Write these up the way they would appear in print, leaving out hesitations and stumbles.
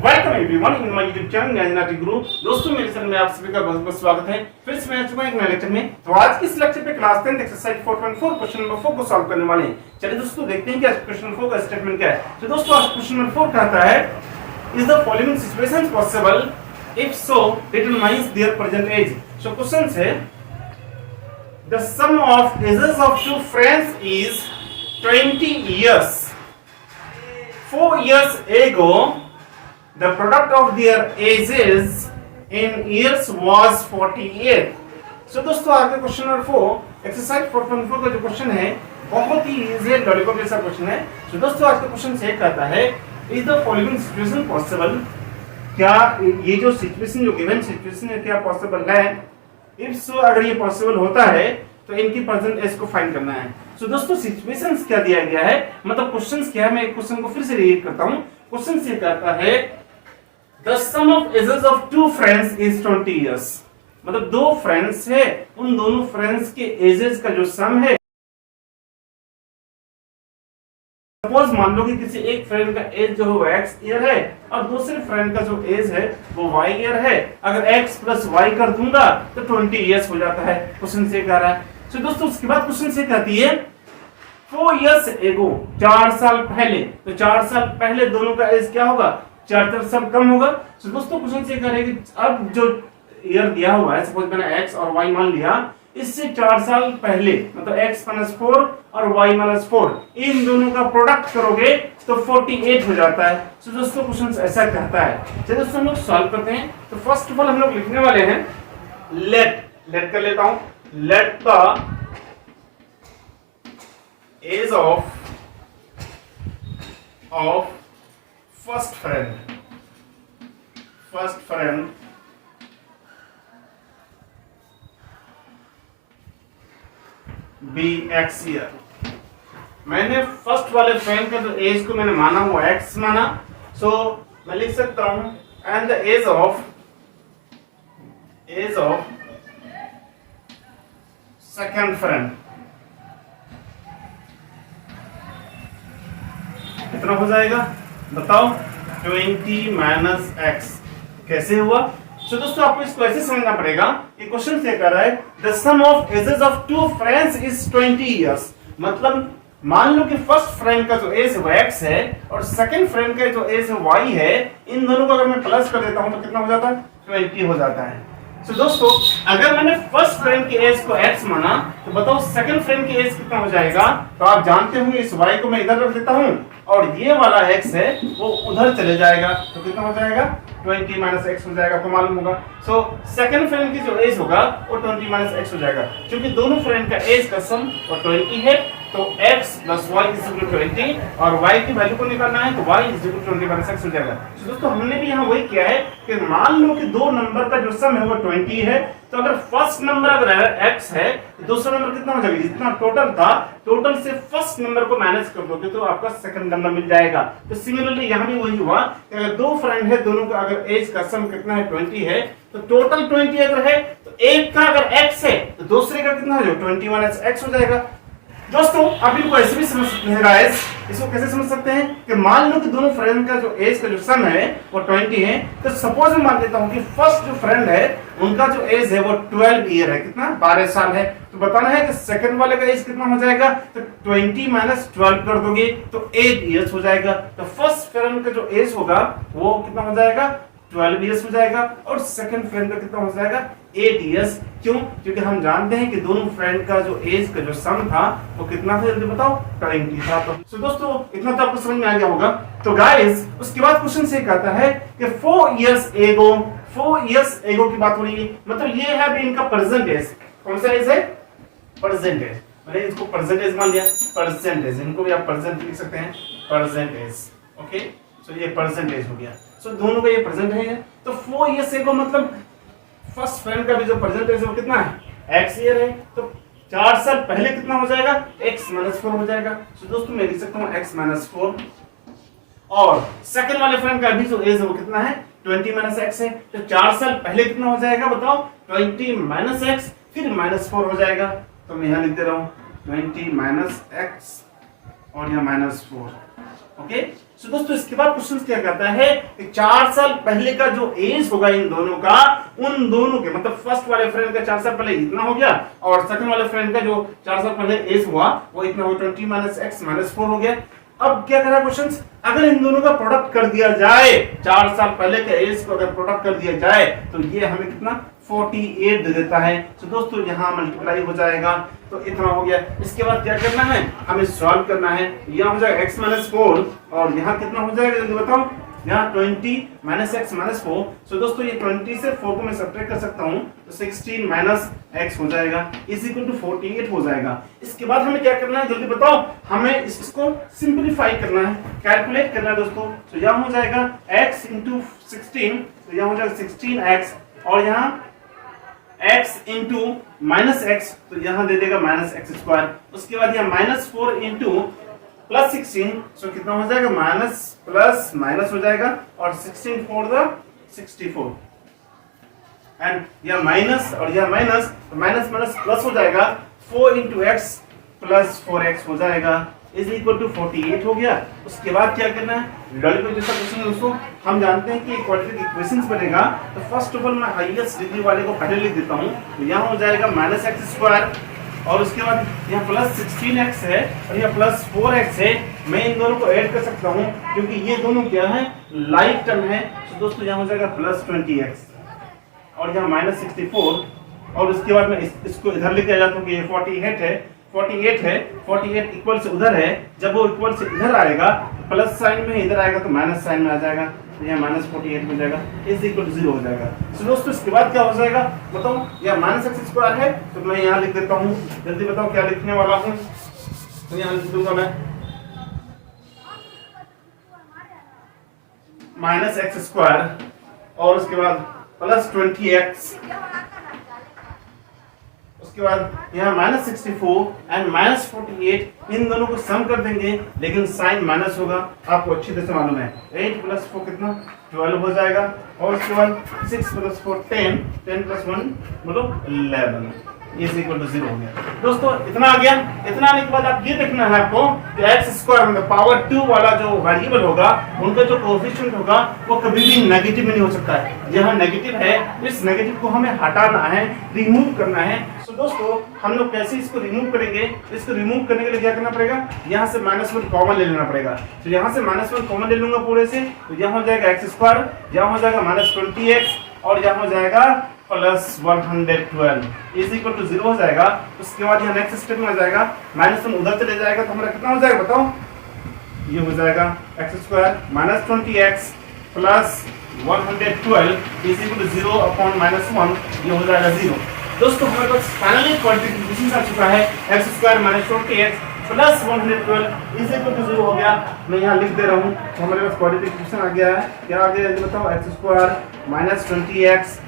Welcome everyone in my YouTube channel Gyannati Guru. दोस्तों मेरे channel में आप सभी का बहुत बहुत स्वागत है। फिर से मैं आ चुका हूं एक नए लेक्चर में। तो आज की इस लेक्चर पे क्लास 10 एक्सरसाइज 4.4 क्वेश्चन नंबर 4 को सॉल्व करने वाले हैं। चलिए दोस्तों देखते हैं कि आज क्वेश्चन 4 का स्टेटमेंट क्या है। तो दोस्तों आज क्वेश्चन नंबर 4 कहता है is the following situations possible, if so determines their present age. So question है the sum of ages of two friends is 20 years. 4 years ago the product of their ages in years was 48. So दोस्तों आगे question number 4 exercise 4.4 का जो question है बहुत ही easy lollipop जैसा question है। तो दोस्तों आज का क्वेश्चन से कहता है is the following situation possible, क्या ये जो सिचुएशन जो गिवन सिचुएशन है क्या पॉसिबल है। इफ सो अगर ये पॉसिबल होता है तो इनकी प्रेजेंट एज को फाइंड करना है। सो दोस्तों सिचुएशंस क्या दिया गया है, मतलब क्वेश्चंस क्या है, मैं एक क्वेश्चन को फिर से रीड करता हूं। क्वेश्चन से कहता है the sum of ages of two friends is 20 years। मतलब दो फ्रेंड्स है, उन दोनों फ्रेंड्स के एजेस का जो सम है, सपोज मान लो कि किसी एक फ्रेंड का एज जो है x ईयर है और दूसरे फ्रेंड का जो एज है वो y ईयर है। अगर x प्लस y कर दूंगा तो 20 years हो जाता है। क्वेश्चन से कह रहा है। तो दोस्तों उसके बाद क्वेश्चन से कहती है 4 years ago, 4 साल पहले। तो 4 साल पहले दोनों का एज क्या होगा, 4 साल कम होगा। तो दोस्तों क्वेश्चन से कह रहे हैं कि अब जो ईयर दिया हुआ है, सपोज मैंने x और y मान लिया, इससे 4 साल पहले मतलब x - 4 और y - 4 इन दोनों का प्रोडक्ट करोगे तो 48 हो जाता है। तो दोस्तों क्वेश्चन ऐसा कहता है। चलिए दोस्तों हम लोग सॉल्व करते हैं। तो फर्स्ट ऑफ ऑल हम लोग लिखने वाले हैं लेट कर लेता हूं, let the age of first friend be x year. मैंने फर्स्ट वाले फ्रेंड का जो एज को मैंने माना वो x माना। सो मैं लिख सकता हूं and the age of second friend कितना हो जाएगा बताओ, 20 - x। कैसे हुआ। तो दोस्तों आपको इसको ऐसे समझना पड़ेगा कि क्वेश्चन से कर रहा है the sum of ages of two friends is 20 years। मतलब मान लो कि फर्स्ट फ्रेंड का जो एज है वो x है और सेकंड फ्रेंड का जो एज है y है। इन दोनों को अगर मैं प्लस कर देता हूं तो कितना हो जाता है, 20 हो जाता है। तो दोस्तों अगर मैंने फर्स्ट फ्रेंड की एज को x माना तो बताओ सेकंड फ्रेंड की एज कितना हो जाएगा। तो आप जानते होंगे इस y को मैं इधर रख देता हूं और ये वाला x है वो उधर चले जाएगा। तो कितना हो जाएगा, 20 - x हो जाएगा। आपको मालूम होगा। सो सेकंड फ्रेंड की जो एज होगा वो 20 - x हो जाएगा। क्योंकि दोनों फ्रेंड का एज का सम वो 20 है तो x + y = 20 और y की वैल्यू को निकालना है तो y = 20 - x हो जाएगा। तो दोस्तों हमने भी यहाँ वही किया है कि मान लो कि दो नंबर का जो सम है वो 20 है। तो अगर फर्स्ट नंबर अगर x है तो दूसरा नंबर कितना हो जाएगा, जितना टोटल था टोटल से फर्स्ट नंबर को माइनस कर दोगे तो आपका सेकंड नंबर मिल जाएगा। तो सिमिलरली यहाँ भी वही हुआ कि अगर दो फ्रेंड है दोनों का अगर एज का सम कितना है 20 है तो टोटल 20 अगर है तो एक का अगर x है तो दूसरे का कितना हो जाएगा, 20 - x हो जाएगा। दोस्तों आप इनको ऐसे भी समझ सकते हैं गाइस। इसको कैसे समझ सकते हैं कि मान लो कि दोनों फ्रेंड का जो एज का जो सम है वो 20 है। तो सपोज मैं मान लेता हूं कि फर्स्ट जो फ्रेंड है उनका जो एज है वो 12 ईयर है, कितना 12 साल है। तो बताना है कि सेकंड वाले का एज कितना हो जाएगा। तो 20 - 12 कर दोगे तो 8 इयर्स हो जाएगा। तो फर्स्ट फ्रेंड का जो एज होगा वो कितना हो जाएगा, 12 इयर्स हो जाएगा और सेकंड फ्रेंड का कितना हो जाएगा, 8 इयर्स। क्यों, क्योंकि हम जानते हैं कि दोनों फ्रेंड का जो एज का जो सम था वो कितना था, जल्दी बताओ, 20 था। तो दोस्तों इतना तो आपको समझ में आ गया होगा। तो गाइस उसके बाद क्वेश्चन से कहता है कि 4 years ago की बात हो रही है। मतलब ये है अभी इनका प्रेजेंट एज। कौन सा एज है, प्रेजेंट एज। मैंने इसको प्रेजेंट एज मान लिया, प्रेजेंट एज। इनको भी आप प्रेजेंट लिख सकते हैं, प्रेजेंट एज। ओके, सो ये प्रेजेंट एज हो गया। सो दोनों का ये प्रेजेंट है। तो 4 years ago मतलब फर्स्ट फ्रेंड का भी जो प्रेजेंट है वो कितना है, x ईयर है। तो 4 साल पहले कितना हो जाएगा, x - 4 हो जाएगा। तो दोस्तों मैं लिख सकता हूँ x - 4 और सेकंड वाले फ्रेंड का भी जो एज है वो कितना है, 20 - x है। तो 4 साल पहले कितना हो जाएगा बताओ, 20 - x फिर -4 हो जाएगा। तो मैं यहाँ लिख दे रहा हूँ 20 - x और यहाँ -4। ओके, सो दोस्तों इसके बाद क्वेश्चन क्या कहता है कि 4 साल पहले का जो एज होगा इन दोनों का, उन दोनों के मतलब फर्स्ट वाले फ्रेंड का 4 साल पहले इतना हो गया और सेकंड वाले फ्रेंड का जो 4 साल पहले एज हुआ वो इतना हो 20 माइनस एक्स माइनस 4 हो गया। अब क्या करा क्वेश्चन, अगर इन दोनों का प्रोडक्ट कर दिया जाए, 4 साल पहले के एज को अगर प्रोडक्ट कर दिया जाए तो ये हमें कितना 48 दे देता है। तो दोस्तों यहाँ मल्टीप्लाई हो जाएगा तो इतना हो गया। इसके बाद क्या करना है, हमें सॉल्व करना है। यहाँ हो जाएगा x माइनस 4 और यहाँ कितना हो जाएगा जल्दी बताओ, यहाँ 20 माइनस एक्स माइनस 4। सो दोस्तों ये 20 से 4 को मैं सब्ट्रैक्ट कर सकता हूँ तो 16 माइनस एक्स हो जाएगा इज इक्वल टू 48 हो जाएगा। इसके बाद हमें क्या करना है जल्दी बताओ, हमें इसको सिंप्लीफाई करना है, कैलकुलेट करना है दोस्तों। तो यहाँ हो जाएगा x इंटू 16, तो यहाँ हो जाएगा 16x और यहाँ x इंटू माइनस एक्स, तो यहाँ दे देगा माइनस एक्स स्क्वायर। उसके बाद यहाँ माइनस 4 इंटू प्लस 16, सो कितना हो जाएगा माइनस प्लस माइनस हो जाएगा और 16 फोर द 64 एंड यह माइनस और यह माइनस, माइनस माइनस प्लस हो जाएगा 4 इंटू एक्स प्लस 4x हो जाएगा इज इक्वल टू 48 हो गया। उसके बाद क्या करना है, लॉलीपॉप जैसा क्वेश्चन दोस्तों हम जानते हैं कि क्वाड्रेटिक इक्वेशंस बनेगा तो फर्स्ट ऑफ ऑल मैं हाईएस्ट डिग्री वाले को पहले लिख देता हूँ। तो यहाँ हो जाएगा माइनस एक्स स्क्वायर और उसके बाद यहाँ प्लस 16x है और यहाँ प्लस 4x है। मैं इन दोनों को ऐड कर सकता हूँ क्योंकि ये दोनों क्या है लाइक टर्म है। तो दोस्तों यहाँ हो जाएगा प्लस 20x और यहाँ माइनस 64 और उसके बाद मैं इसको इधर लेके आ जाता हूँ कि ये 48 है 48 इक्वल से उधर है, जब वो इक्वल से इधर आएगा प्लस साइन में इधर आएगा तो माइनस साइन में आ जाएगा, तो यहाँ माइनस 48 हो जाएगा इज इक्वल टू 0 हो जाएगा। तो दोस्तों इसके बाद क्या हो जाएगा बताओ, यह माइनस एक्स स्क्वायर है तो मैं यहाँ लिख देता हूँ, जल्दी बताओ क्या लिखने वाला हूँ। तो यहाँ लिख दूंगा मैं माइनस एक्स स्क्वायर और उसके बाद प्लस 20x, उसके बाद यहाँ माइनस 64 एंड माइनस 48, इन दोनों को सम कर देंगे लेकिन साइन माइनस होगा, आपको अच्छी तरह से मालूम है। 8 प्लस 4 कितना 12 हो जाएगा और उसके बाद 6 प्लस 4 10, 10 प्लस 1 मतलब 11 इज इक्वल टू 0 हो गया। दोस्तों इतना आ गया। इतना आने के बाद आप ये देखना है आपको कि एक्स स्क्वायर मतलब पावर 2 वाला जो वेरिएबल होगा उनका जो कोएफिशिएंट होगा वो कभी भी नेगेटिव नहीं हो सकता है। यहाँ नेगेटिव है, इस नेगेटिव को हमें हटाना है, रिमूव करना है। तो दोस्तों हम लोग कैसे इसको रिमूव करेंगे, इसको रिमूव करने के लिए क्या करना पड़ेगा, यहाँ से -1 कॉमन ले लेना पड़ेगा। तो यहाँ से -1 कॉमन ले लूंगा पूरे से, तो यहाँ हो जाएगा एक्स स्क्वायर, यहाँ हो जाएगा -20x और यहाँ हो जाएगा प्लस 112 इज इक्वल टू 0 हो जाएगा। उसके बाद यहाँ नेक्स्ट स्टेप में आ जाएगा -1 उधर चले जाएगा तो हमारा कितना हो जाएगा बताओ, ये हो जाएगा x square -20x plus 112 is equal to 0 upon -1, ये हो जाएगा 0। दोस्तों हमारे पास फाइनली क्वाड्रेटिक आ चुका है, x square -20x plus 112 is equal to 0 हो गया। मैं यहाँ लिख दे रहा हूँ तो हमारे पास क्वाड्रेटिक आ गया है। क्या आ गया है बताओ, एक्स स्क्वायर -20x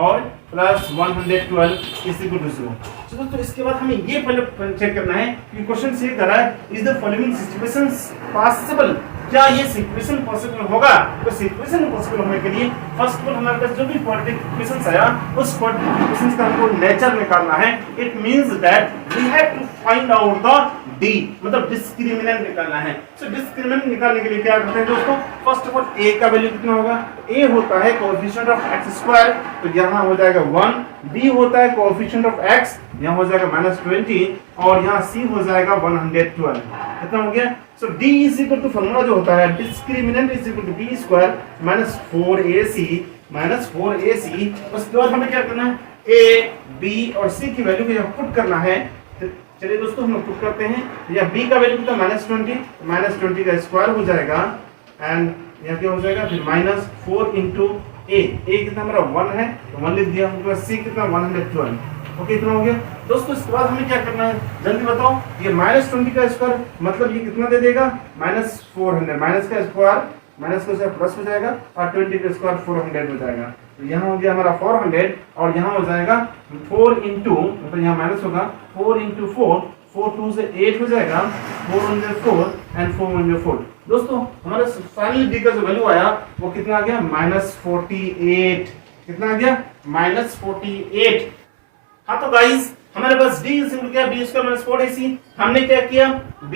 और प्लस 112 इज इक्वल टू 0। तो दोस्तों इसके बाद हमें ये पहले चेक करना है कि क्वेश्चन से कर रहा है is the following situations possible, क्या ये सिचुएशन पॉसिबल होगा। तो सिचुएशन पॉसिबल होने के लिए फर्स्ट ऑफ ऑल हमारे पास जो भी क्वाड्रेटिक इक्वेशंस आया उस क्वाड्रेटिक इक्वेशंस का हमको नेचर निकालना है। It means that we have to find out the D, मतलब डिस्क्रिमिनेंट निकालना है। सो डिस्क्रिमिनेंट निकालने के लिए क्या करते हैं दोस्तों, फर्स्ट ऑफ ऑल ए का वैल्यू कितना होगा, ए होता है कोएफिशिएंट ऑफ एक्स स्क्वायर, तो यहाँ हो जाएगा 1, बी होता है कोएफिशिएंट ऑफ एक्स, यहाँ हो जाएगा -20 और यहाँ सी हो जाएगा 112। कितना हो गया। So d is equal to formula जो होता है discriminant is equal to b square -4ac। उसके बाद हमें क्या करना है, a b और c की वैल्यू को यहाँ पुट करना है। चलिए दोस्तों हम लोग पुट करते हैं। या b का वैल्यू कितना -20 का स्क्वायर हो जाएगा एंड यहाँ क्या हो जाएगा फिर -4 इंटू a कितना हमारा 1 है तो 1 लिख दिया, हमको c कितना 112। ओके इतना हो गया। दोस्तों इसके बाद हमें क्या करना है जल्दी बताओ, ये -20 का स्क्वायर मतलब ये कितना दे देगा -400, माइनस का स्क्वायर माइनस का स्क्वायर प्लस हो जाएगा और 20 का स्क्वायर 400 हो जाएगा। तो यहाँ हो गया हमारा 400 और यहाँ हो जाएगा 4 इंटू मतलब यहाँ माइनस होगा 4 इंटू 4, 4 2 से 8 हो जाएगा, 4 1 से 4 एंड 4 1 से 4। दोस्तों हमारे फाइनल डी का जो वैल्यू आया वो कितना आ गया -48। कितना आ गया -48। हाँ तो गाइस हमारे पास d इक्वल क्या b स्क्वायर -4ac। हमने क्या किया b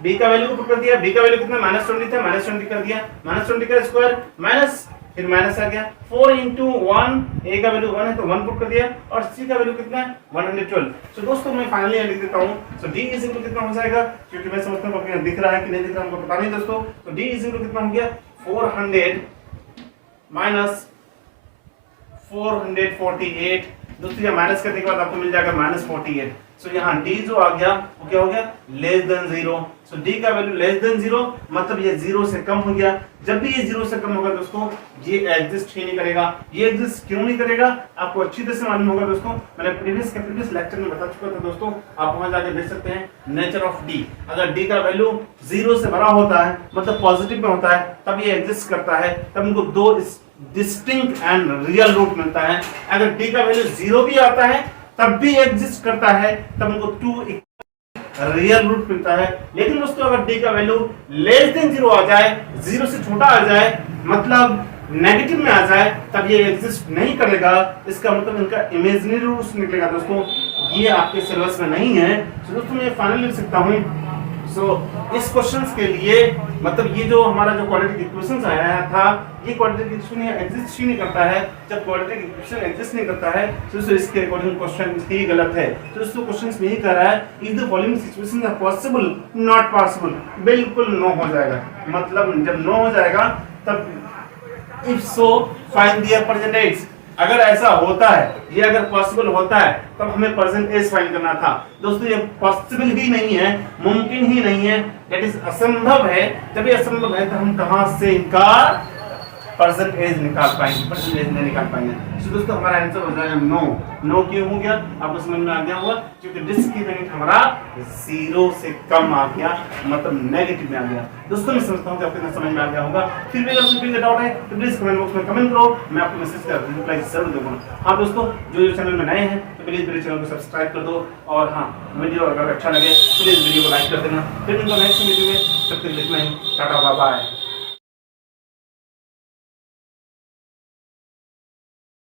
b का वैल्यू को पुट कर दिया, b का वैल्यू कितना -20 था, -20 कर दिया, -20 का स्क्वायर माइनस फिर माइनस आ गया 4 into 1, a का वैल्यू 1 है तो 1 पुट कर दिया और c का वैल्यू कितना है 112। सो दोस्तों मैं फाइनली लिख देता हूं। सो d इज इक्वल कितना हो जाएगा, क्योंकि मैं समझता हूं आपको दिख रहा है कि नहीं दिख रहा हमको पता नहीं दोस्तों। तो d इज इक्वल कितना हो गया 400 माइनस 448। दोस्तों ये माइनस करने के बाद आपको मिल जाएगा -48। सो यहाँ d जो आ गया वो क्या हो गया लेस देन 0। सो d का वैल्यू लेस देन 0 मतलब ये 0 से कम हो गया। जब भी ये 0 से कम होगा दोस्तों ये एग्जिस्ट ही नहीं करेगा। ये एग्जिस्ट क्यों नहीं करेगा आपको अच्छी तरह से मालूम होगा दोस्तों। मैंने प्रीवियस लेक्चर में बता चुका था दोस्तों, आप वहां जाकर देख सकते हैं नेचर ऑफ d। अगर d का वैल्यू 0 से बड़ा होता है मतलब पॉजिटिव में होता है तब ये एग्जिस्ट करता है, तब इनको दो डिस्टिंक्ट एंड रियल रूट मिलता है। अगर d का वैल्यू 0 भी आता है तब भी एग्जिस्ट करता है, तब उनको 2 रियल रूट मिलता है। लेकिन दोस्तों अगर d का वैल्यू लेस देन 0 आ जाए, 0 से छोटा आ जाए मतलब नेगेटिव में आ जाए तब ये एग्जिस्ट नहीं करेगा। इसका मतलब इनका इमेजिनरी रूट्स निकलेगा दोस्तों, ये आपके सिलेबस में नहीं है। तो दोस्तों मैं फाइनली लिख सकता हूं। सो इस क्वेश्चंस के लिए मतलब ये जो हमारा जो क्वाड्रेटिक इक्वेशंस आया था ये क्वाड्रेटिक इक्वेशन एग्जिस्ट ही नहीं करता है। जब क्वाड्रेटिक इक्वेशन एग्जिस्ट नहीं करता है तो इसके अकॉर्डिंग क्वेश्चन ही गलत है। तो दोस्तों क्वेश्चंस में ही कह रहा है if the following situations are possible not possible, बिल्कुल नो हो जाएगा। मतलब जब नो हो जाएगा तब if so find the percentage. अगर ऐसा होता है, ये अगर पॉसिबल होता है तब हमें परसेंटेज फाइंड करना था। दोस्तों ये पॉसिबल ही नहीं है, मुमकिन ही नहीं है, दैट इज असंभव है। जब ये असंभव है तो हम कहां से इनका परसेंटेज निकाल पाएंगे, परसेंटेज नहीं निकाल पाएंगे। तो दोस्तों हमारा आंसर हो जाएगा नो। नो क्यों हो गया आपको समझ में आ गया होगा, क्योंकि डिस्क्रिमिनेंट हमारा 0 से कम आ गया मतलब नेगेटिव में आ गया। दोस्तों मैं समझता हूं कि आपको समझ में आ गया होगा। फिर भी अगर कोई डाउट है तो प्लीज कमेंट बॉक्स में कमेंट करो, मैं आपको मैसेज कर रिप्लाई जरूर दूंगा। हाँ दोस्तों जो चैनल में नए हैं तो प्लीज मेरे चैनल को सब्सक्राइब कर दो और हाँ वीडियो अगर अच्छा लगे प्लीज वीडियो को लाइक कर देना। फिर मिलूंगा नेक्स्ट वीडियो में, तब तक इतना ही, टाटा बाय बाय।